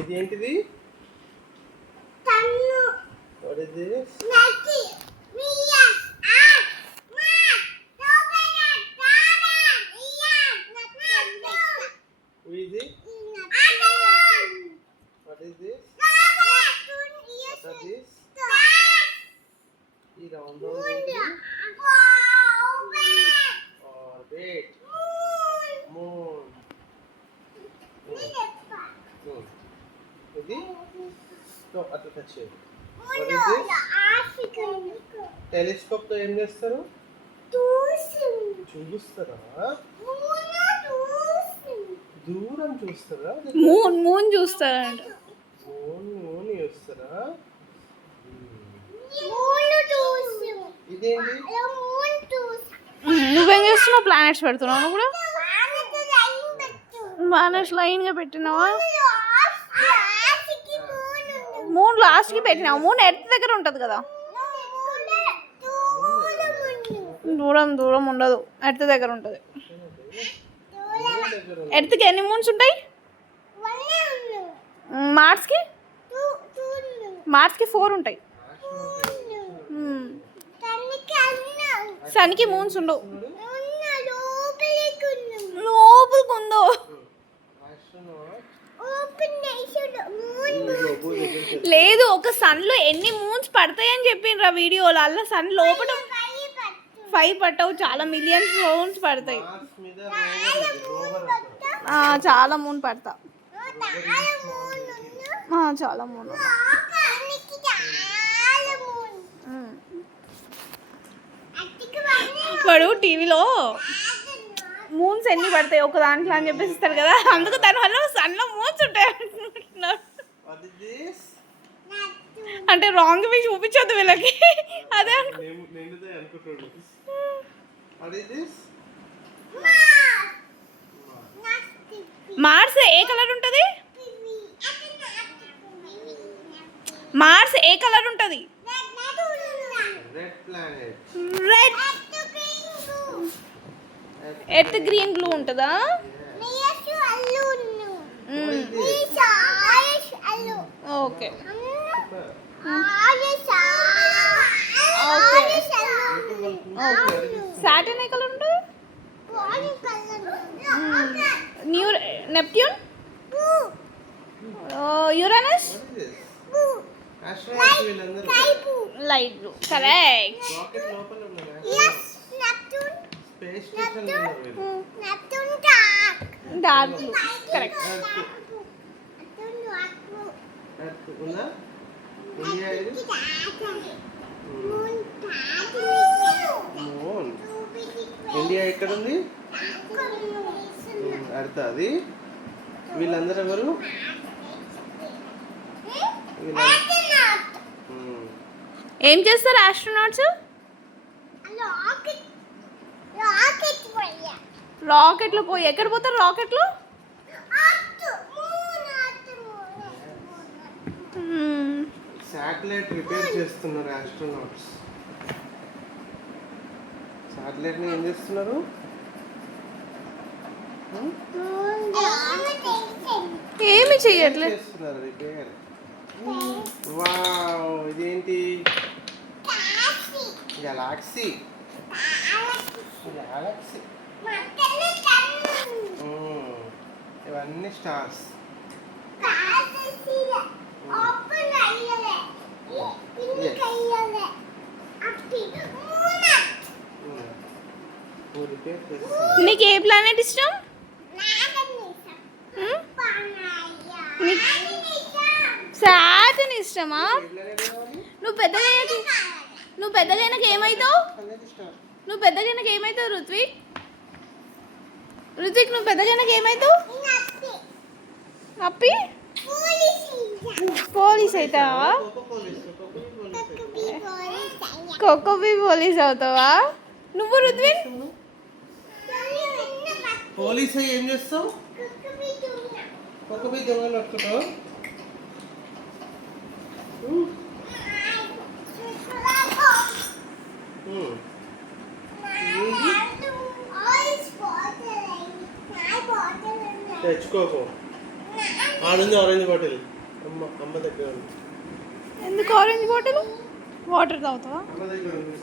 ఇది ఏంటిది? What is this? Who is it? What is this? What are this? ఈ round orbit moon. ఇది అట్లా టచ్ చేయండి. What is this? టెలిస్కోప్ తో ఏం చేస్తారు? చూస్తారా? దూరం చూస్తారా? మూన్ చూస్తారంట. మూన్ చూస్తారా? ఇదేంటి? నువ్వేం చేస్తున్నావు? ప్లానెట్స్ పెడుతున్నావు నువ్వు కూడా? ప్లానెట్స్ లైన్ గా పెట్టినావా? మూన్ లాస్ట్ కి పెట్టినావు. మూన్ ఎర్త్ దగ్గర ఉంటది కదా. దూరం ఉండదు, ఎర్త్ దగ్గర ఉంటది. ఎర్త్కి ఎన్ని మూన్స్ ఉంటాయి? మార్స్కి 4 ఉంటాయి. సన్కి మూన్స్ ఉండవు. లోపలికి ఉందో లేదు. ఒక సన్లో ఎన్ని మూన్స్ పడతాయని చెప్పిండ్రా వీడియోలో. అలా సన్ లోపల 5 పట్టవు, చాలా మిలియన్స్ మూన్స్ పడతాయి. చాలా మూన్ పడతా, చాలా మూన్. వాడు టీవీలో మూన్స్ ఎన్ని పడతాయి ఒక దాంట్లో అని చెప్పేసి ఇస్తారు కదా, అందుకు దాని వల్ల సన్లో మూన్స్ ఉంటాయి అనుకుంటున్నారు. అంటే రాంగ్ వి చూపించొద్దు వీళ్ళకి. అదే మార్స్ ఏ కలర్ ఉంటుంది? మార్స్ ఏ కలర్ ఉంటుంది? రెడ్. ఎర్త్ గ్రీన్ బ్లూ ఉంటుందా? ఓకే సాటర్న్ ఏ కలర్ ఉంటుంది? Neptune, Uranus light blue. Correct. Dark blue. Correct. India ఎక్కడ ఉంది? అర్థం అది. వీళ్ళందరూ ఎవరు? ఏం చేస్తారు ఆస్ట్రోనాట్స్? రాకెట్లో పోయి ఎక్కడ పోతారు? రాకెట్లో శాటిలైట్ రిపేర్ చేస్తున్నారు ఆస్ట్రోనాట్స్. శాటిలైట్ ని ఏం చేస్తున్నారు? ఏమి చెయ్యట్లేదు. రిపేర్. వావ్, ఇదేంటి? గెలాక్సీ. ఇవన్నీ స్టార్స్. నీకు ఏ ప్లానెట్ ఇష్టం? సాటర్న్ ఇష్టమా? నువ్వు పెద్దగైనాక ఏమవుతావు? ఋత్విక్ నువ్వు పెద్దగైనాక ఏమవుతావు? అప్పి పోలీస్ అవుతావా? కోకోబీ పోలీస్ అవుతావా నువ్వు? ఋత్విక్ పోలీస్ ఏం చేస్తావు? కోకోబీ దొంగలు పట్టుకుంటావు. తెచ్చుకోకు. ఆడుంది ఆరెంజ్ బాటిల్. అమ్మ దగ్గర ఉంది. ఎందుకు ఆరెంజ్ బాటిల్? వాటర్ తాగుతావా? అమ్మ దగ్గర ఉంది.